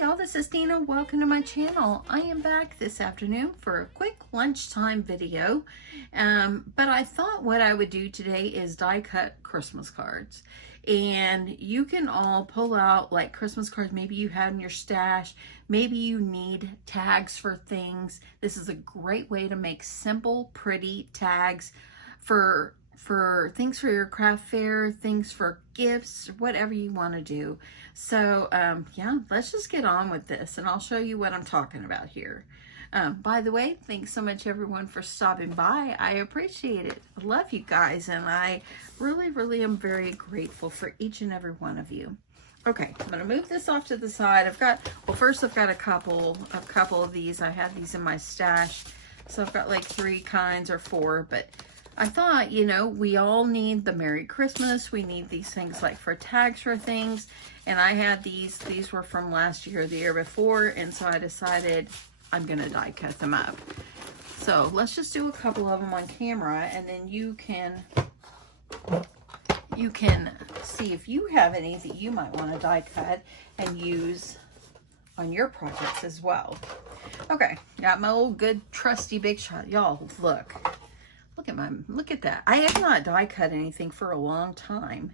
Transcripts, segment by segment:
y'all, this is Dina. Welcome to my channel. I am back this afternoon for a quick lunchtime video, but I thought what I would do today is die cut Christmas cards. And you can all pull out like Christmas cards maybe you had in your stash, maybe you need tags for things. This is a great way to make simple, pretty tags for things for your craft fair, things for gifts, whatever you want to do. So yeah, let's just get on with this and I'll show you what I'm talking about here. By the way, thanks so much everyone for stopping by. I appreciate it. I love you guys, and I really am very grateful for each and every one of you. Okay, I'm gonna move this off to the side. I've got a couple of these. I had these in my stash, so I've got like 3 kinds or 4, but I thought, you know, we all need the Merry Christmas. We need these things like for tags for things. And I had these were from last year or the year before. And so I decided I'm going to die cut them up. So let's just do a couple of them on camera, and then you can see if you have any that you might want to die cut and use on your projects as well. Okay, got my old good trusty Big Shot. Y'all, look at that. I have not die cut anything for a long time,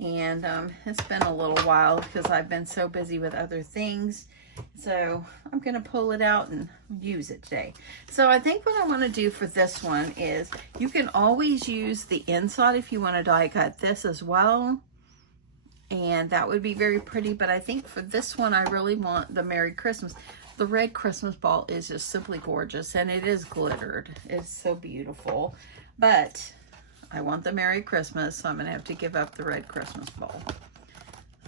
and it's been a little while because I've been so busy with other things. So I'm gonna pull it out and use it today. So I think what I want to do for this one is, you can always use the inside if you want to die cut this as well, and that would be very pretty. But I think for this one I really want the Merry Christmas. The red Christmas ball is just simply gorgeous, and it is glittered. It's so beautiful, but I want the Merry Christmas, so I'm gonna have to give up the red Christmas ball.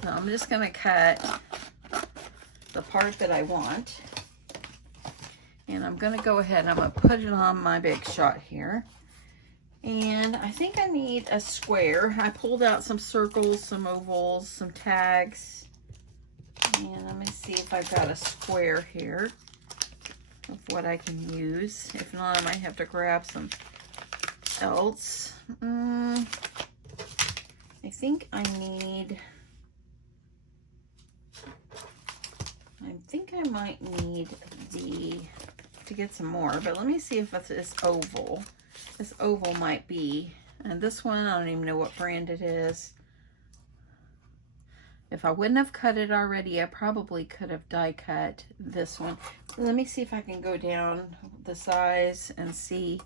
So I'm just gonna cut the part that I want, and I'm gonna go ahead and I'm gonna put it on my Big Shot here. And I think I need a square. I pulled out some circles, some ovals, some tags. And let me see if I've got a square here of what I can use. If not, I might have to grab some else. I think I might need to get some more, but let me see if it's this oval. This oval might be, and this one, I don't even know what brand it is. If I wouldn't have cut it already, I probably could have die cut this one. Let me see if I can go down the size and see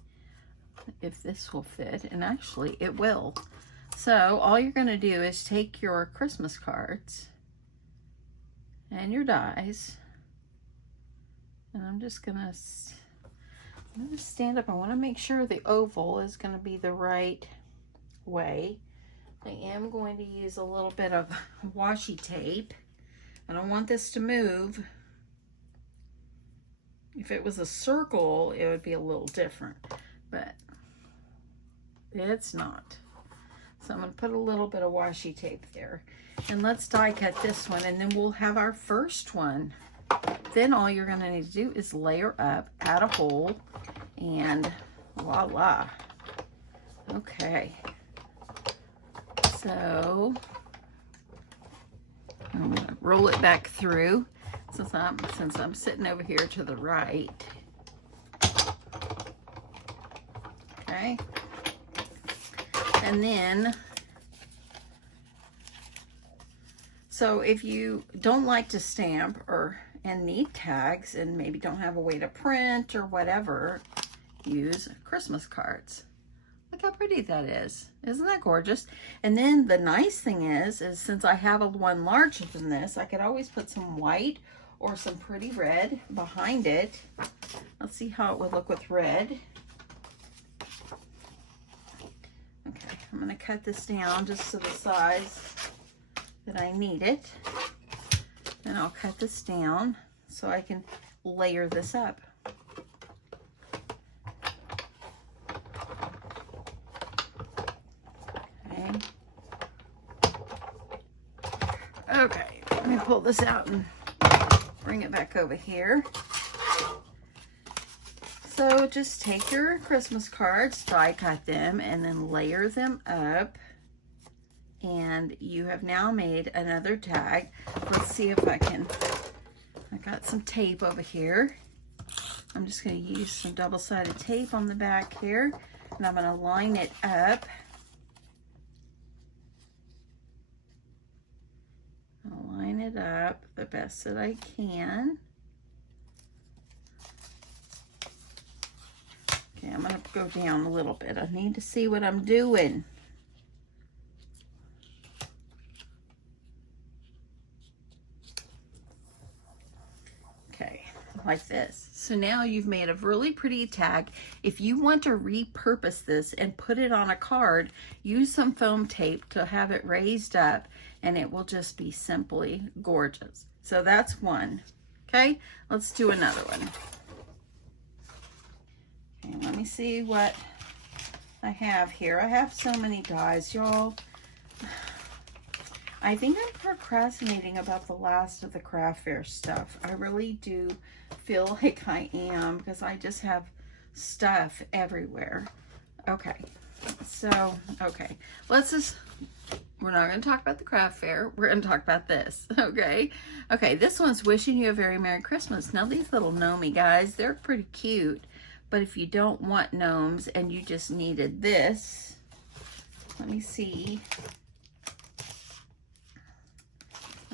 if this will fit. And actually, it will. So all you're going to do is take your Christmas cards and your dies. And I'm just going to stand up. I want to make sure the oval is going to be the right way. I am going to use a little bit of washi tape. I don't want this to move. If it was a circle, it would be a little different, but it's not. So I'm going to put a little bit of washi tape there. And let's die cut this one, and then we'll have our first one. Then all you're going to need to do is layer up, add a hole, and voila. Okay. So I'm going to roll it back through since I'm sitting over here to the right. Okay. And then, so if you don't like to stamp and need tags and maybe don't have a way to print or whatever, use Christmas cards. Look how pretty that is. Isn't that gorgeous? And then the nice thing is since I have one larger than this, I could always put some white or some pretty red behind it. Let's see how it would look with red. Okay, I'm going to cut this down just to the size that I need it. And I'll cut this down so I can layer this up. Okay, let me pull this out and bring it back over here. So just take your Christmas cards, die cut them, and then layer them up. And you have now made another tag. Let's see if I can I got some tape over here. I'm just going to use some double-sided tape on the back here, and I'm going to line it up. I'll line it up the best that I can. Okay, I'm going to go down a little bit. I need to see what I'm doing. Okay, like this. So now you've made a really pretty tag. If you want to repurpose this and put it on a card, use some foam tape to have it raised up, and it will just be simply gorgeous. So that's one. Okay, let's do another one. Okay, let me see what I have here. I have so many dies, y'all. I think I'm procrastinating about the last of the craft fair stuff. I really do feel like I am, because I just have stuff everywhere. Okay, so, okay, we're not going to talk about the craft fair. We're going to talk about this, okay? Okay, this one's wishing you a very Merry Christmas. Now, these little gnomey guys, they're pretty cute, but if you don't want gnomes and you just needed this, let me see.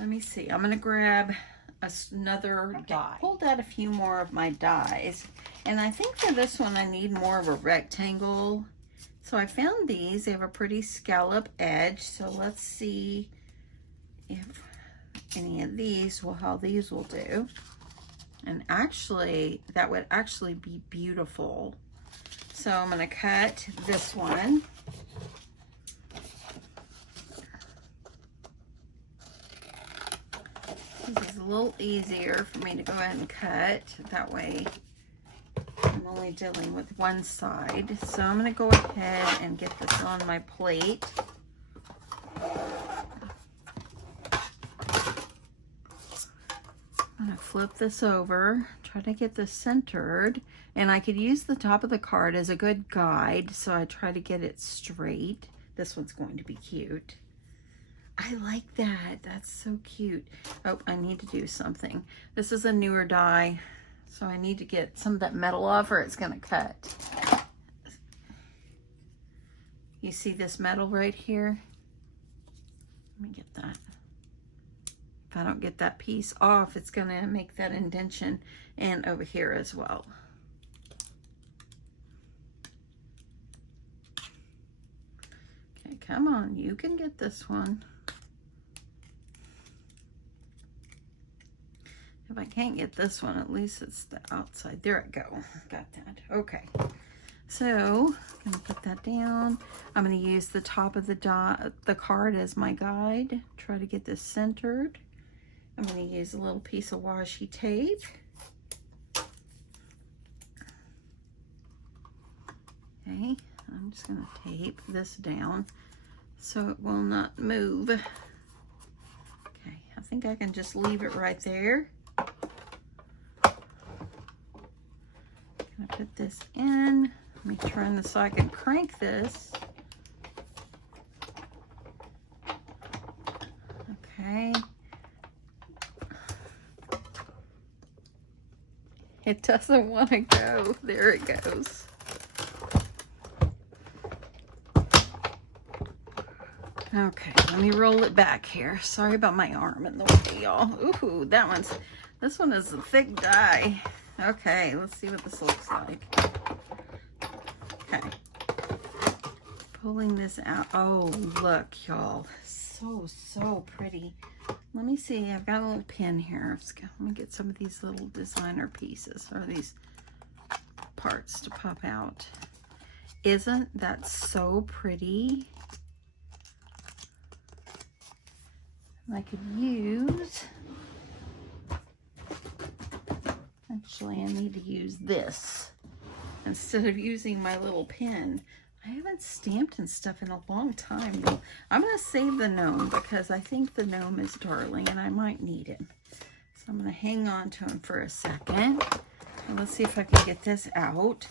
I'm going to grab another die. I pulled out a few more of my dies, and I think for this one I need more of a rectangle. So I found these. They have a pretty scallop edge, so let's see if any of these how these will do. And actually, that would actually be beautiful. So I'm going to cut this one. This is a little easier for me to go ahead and cut. That way I'm only dealing with one side. So I'm going to go ahead and get this on my plate. I'm going to flip this over, try to get this centered. And I could use the top of the card as a good guide, so I try to get it straight. This one's going to be cute. I like that. That's so cute. Oh, I need to do something. This is a newer die, so I need to get some of that metal off or it's going to cut. You see this metal right here? Let me get that. If I don't get that piece off, it's going to make that indentation, and over here as well. Okay, come on. You can get this one. If I can't get this one, at least it's the outside. There I go. Got that. Okay. So, I'm going to put that down. I'm going to use the top of the card as my guide. Try to get this centered. I'm going to use a little piece of washi tape. Okay. I'm just going to tape this down so it will not move. Okay. I think I can just leave it right there. Put this in. Let me turn this so I can crank this. Okay. It doesn't want to go. There it goes. Okay, let me roll it back here. Sorry about my arm in the way, y'all. Ooh, this one is a thick die. Okay, let's see what this looks like. Okay. Pulling this out. Oh, look, y'all. So pretty. Let me see. I've got a little pin here. Let me get some of these little designer pieces, or these parts to pop out. Isn't that so pretty? I could use... Actually, I need to use this instead of using my little pen. I haven't stamped and stuff in a long time. I'm going to save the gnome because I think the gnome is darling and I might need him. So I'm going to hang on to him for a second. And let's see if I can get this out.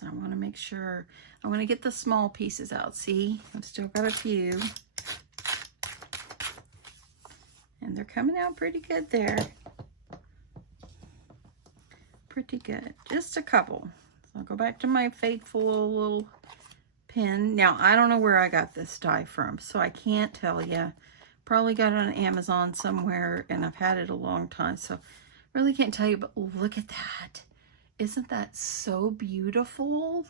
this. I want to make sure, I want to get the small pieces out. See, I've still got a few. And they're coming out pretty good there. Pretty good. Just a couple. So I'll go back to my faithful little pen. Now, I don't know where I got this die from, so I can't tell you. Probably got it on Amazon somewhere, and I've had it a long time, so really can't tell you, but look at that. Isn't that so beautiful?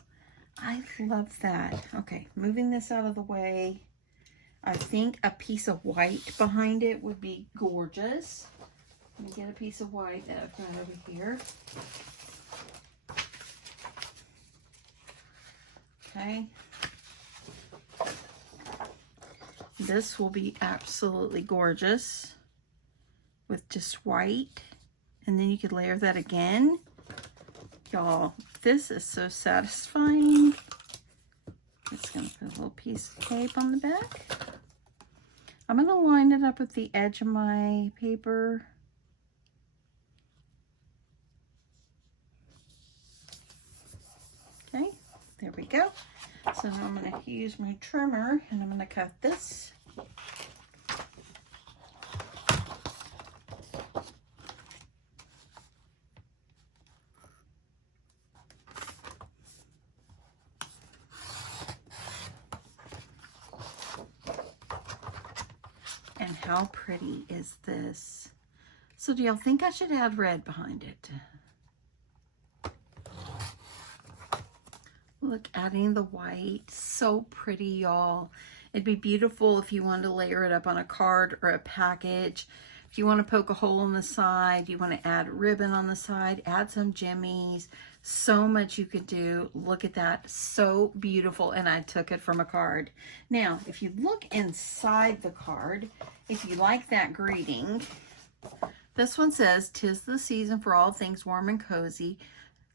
I love that. Okay, moving this out of the way. I think a piece of white behind it would be gorgeous. Let me get a piece of white that I've got over here. Okay. This will be absolutely gorgeous with just white. And then you could layer that again. Y'all, this is so satisfying. Just gonna put a little piece of tape on the back. I'm gonna line it up with the edge of my paper. Okay, there we go. So now I'm gonna use my trimmer and I'm gonna cut this. And how pretty is this? So do y'all think I should add red behind it? Look, adding the white, so pretty, y'all. It'd be beautiful if you wanted to layer it up on a card or a package. If you want to poke a hole in the side, you want to add ribbon on the side, add some jimmies. So much you could do. Look at that, so beautiful. And I took it from a card. Now, if you look inside the card, if you like that greeting, this one says, "'Tis the season for all things warm and cozy,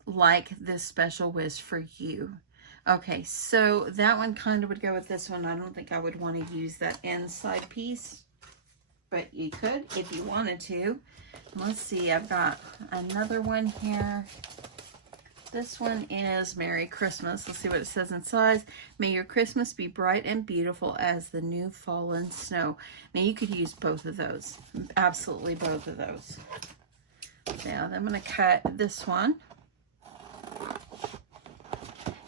like this special wish for you." Okay, so that one kind of would go with this one. I don't think I would want to use that inside piece, but you could if you wanted to. Let's see, I've got another one here. This one is Merry Christmas. Let's see what it says inside. "May your Christmas be bright and beautiful as the new fallen snow." Now you could use both of those. Absolutely both of those. Now I'm going to cut this one.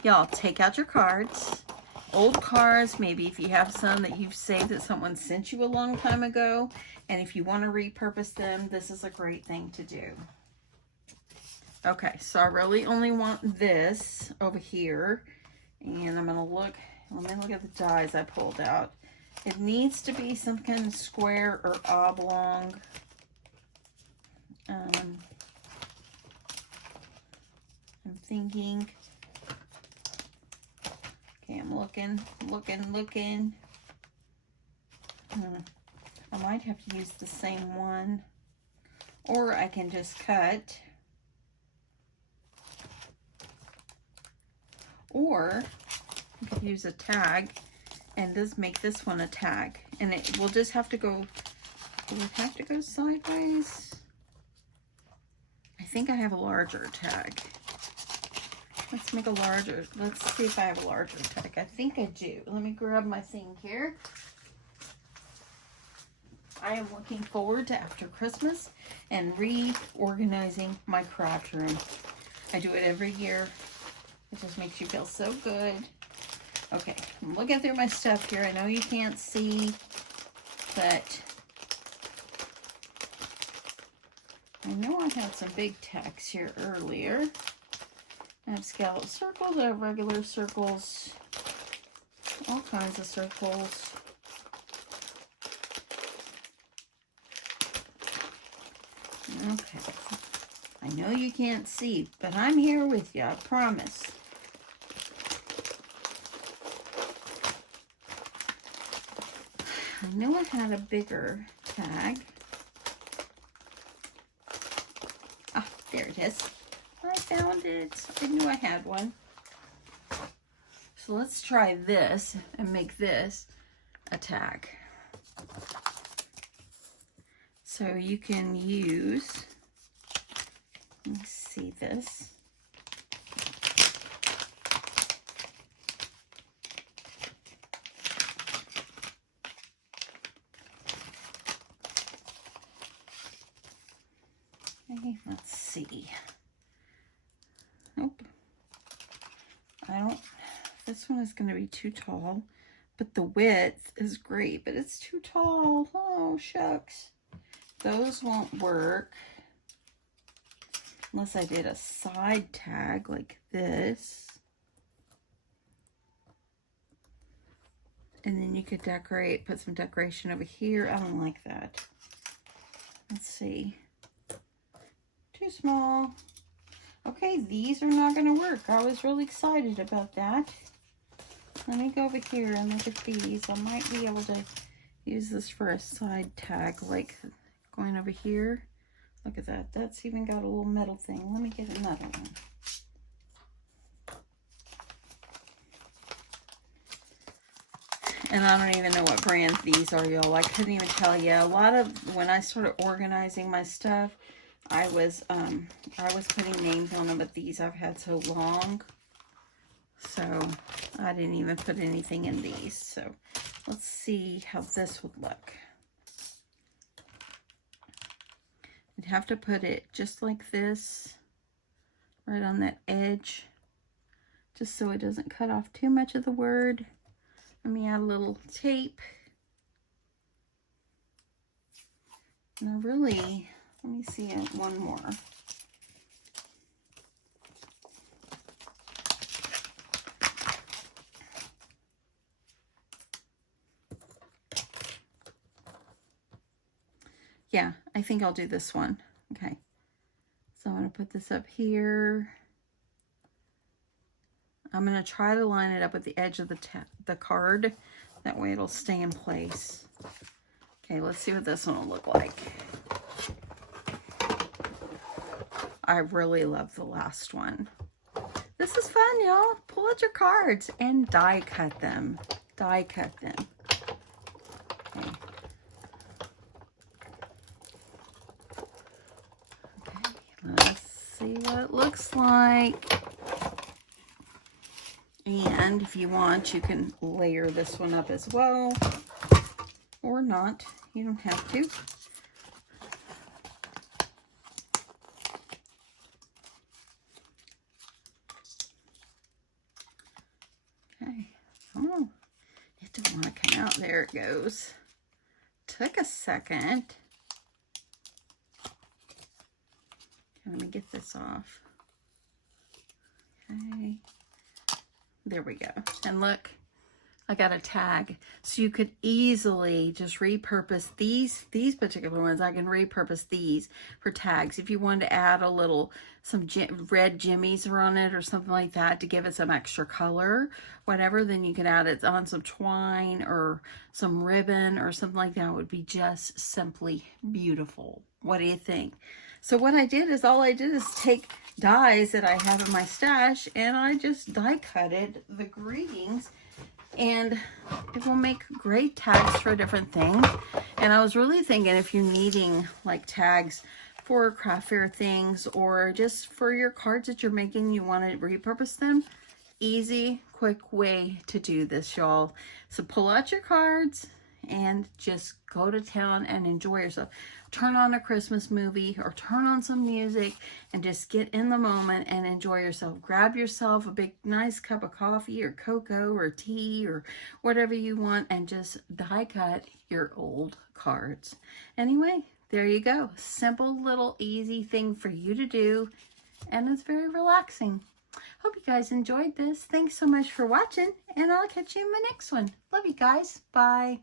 Y'all, take out your cards. Old cards, maybe if you have some that you've saved that someone sent you a long time ago. And if you want to repurpose them, this is a great thing to do. Okay, so I really only want this over here. And I'm going to look, let me look at the dies I pulled out. It needs to be some kind of square or oblong. I'm thinking, okay, I'm looking. I might have to use the same one, or I can just cut. Or you could use a tag and just make this one a tag. And it will just have to go, will it have to go sideways? I think I have a larger tag. Let's make a larger, let's see if I have a larger tag. I think I do. Let me grab my thing here. I am looking forward to after Christmas and reorganizing my craft room. I do it every year. It just makes you feel so good. Okay, I'm looking through my stuff here. I know you can't see, but I know I had some big tacks here earlier. I have scallop circles, I have regular circles, all kinds of circles. Okay, I know you can't see, but I'm here with you, I promise. I knew I had a bigger tag. Ah, there it is. I found it. I knew I had one. So let's try this and make this a tag. So you can use, let's see this. Let's see. Nope. This one is going to be too tall, but the width is great, but it's too tall. Oh, shucks. Those won't work unless I did a side tag like this. And then you could decorate, put some decoration over here. I don't like that. Let's see. Too small. Okay, these are not going to work. I was really excited about that. Let me go over here and look at these. I might be able to use this for a side tag, like going over here. Look at that. That's even got a little metal thing. Let me get another one. And I don't even know what brand these are, y'all. I couldn't even tell you. A lot of, when I started organizing my stuff, I was putting names on them, but these I've had so long, so I didn't even put anything in these. So let's see how this would look. You'd have to put it just like this, right on that edge, just so it doesn't cut off too much of the word. Let me add a little tape. And I really, let me see it one more. Yeah, I think I'll do this one. Okay. So I'm going to put this up here. I'm going to try to line it up with the edge of the card. That way it'll stay in place. Okay, let's see what this one will look like. I really love the last one. This is fun, y'all. Pull out your cards and die cut them. Die cut them. Okay. Okay, let's see what it looks like. And if you want, you can layer this one up as well, or not. You don't have to. Okay, come on. It don't want to come out. There it goes. Took a second. Okay, let me get this off. Okay. There we go. And look, I got a tag. So you could easily just repurpose these particular ones. I can repurpose these for tags. If you wanted to add a little, some red jimmies on it or something like that to give it some extra color, whatever, then you could add it on some twine or some ribbon or something like that. It would be just simply beautiful. What do you think? So what I did is, all I did is take dies that I have in my stash and I just die cutted the greetings, and it will make great tags for different things. And I was really thinking, if you're needing like tags for craft fair things or just for your cards that you're making, you want to repurpose them, easy, quick way to do this, y'all. So pull out your cards and just go to town and enjoy yourself. Turn on a Christmas movie or turn on some music and just get in the moment and enjoy yourself. Grab yourself a big nice cup of coffee or cocoa or tea or whatever you want and just die cut your old cards. Anyway, there you go. Simple little easy thing for you to do, and it's very relaxing. Hope you guys enjoyed this. Thanks so much for watching, and I'll catch you in my next one. Love you guys. Bye.